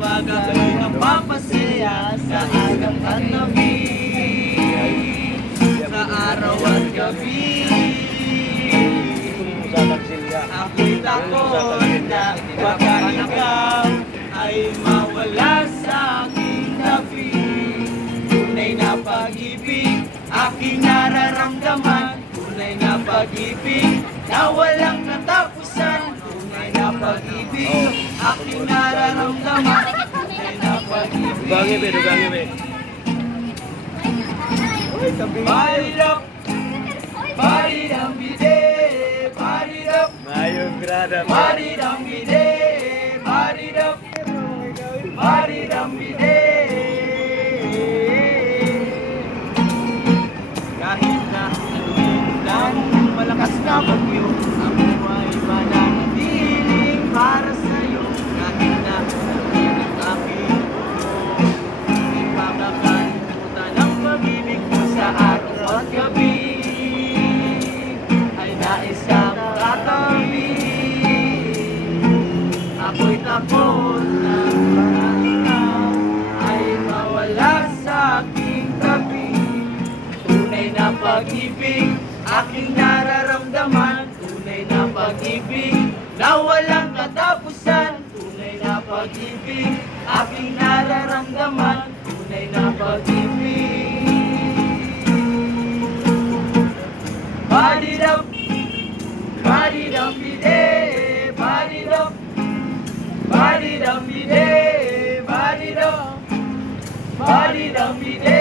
umaga ko'y napapasaya sa agang katabi, sa araw at gabi. Ako'y takot na baka ikaw ay mawala sa aking tabi. Tunay na pag-ibig, aking nararamdaman. Tunay na pag-ibig, na walang katapusan. Tunay na pag-ibig, aking nararamdaman. Tunay na pag-ibig. Dugangi be. Parirap, parirang bide, parirap, Mayong grada. parirang bide, parirap, parirang bide. Kahit na anuhin ng malakas na bagyo, ang buhay mananatiling para sa'yo. Kahit na anuhin ang aking puso, hindi makakalimutan ang pag-ibig mo sa araw at gabi. Ay nais kang katabi. Ako'y takot na baka ikaw ay mawala sa aking tabi. Tunay na pag-ibig, aking nararamdaman. Tunay na pag-ibig, na walang katapusan. Tunay na pag-ibig, aking nararamdaman. Tunay na pag-ibig. Parirap, parirang bide, parirap, parirang bide, parirap, parirang bide.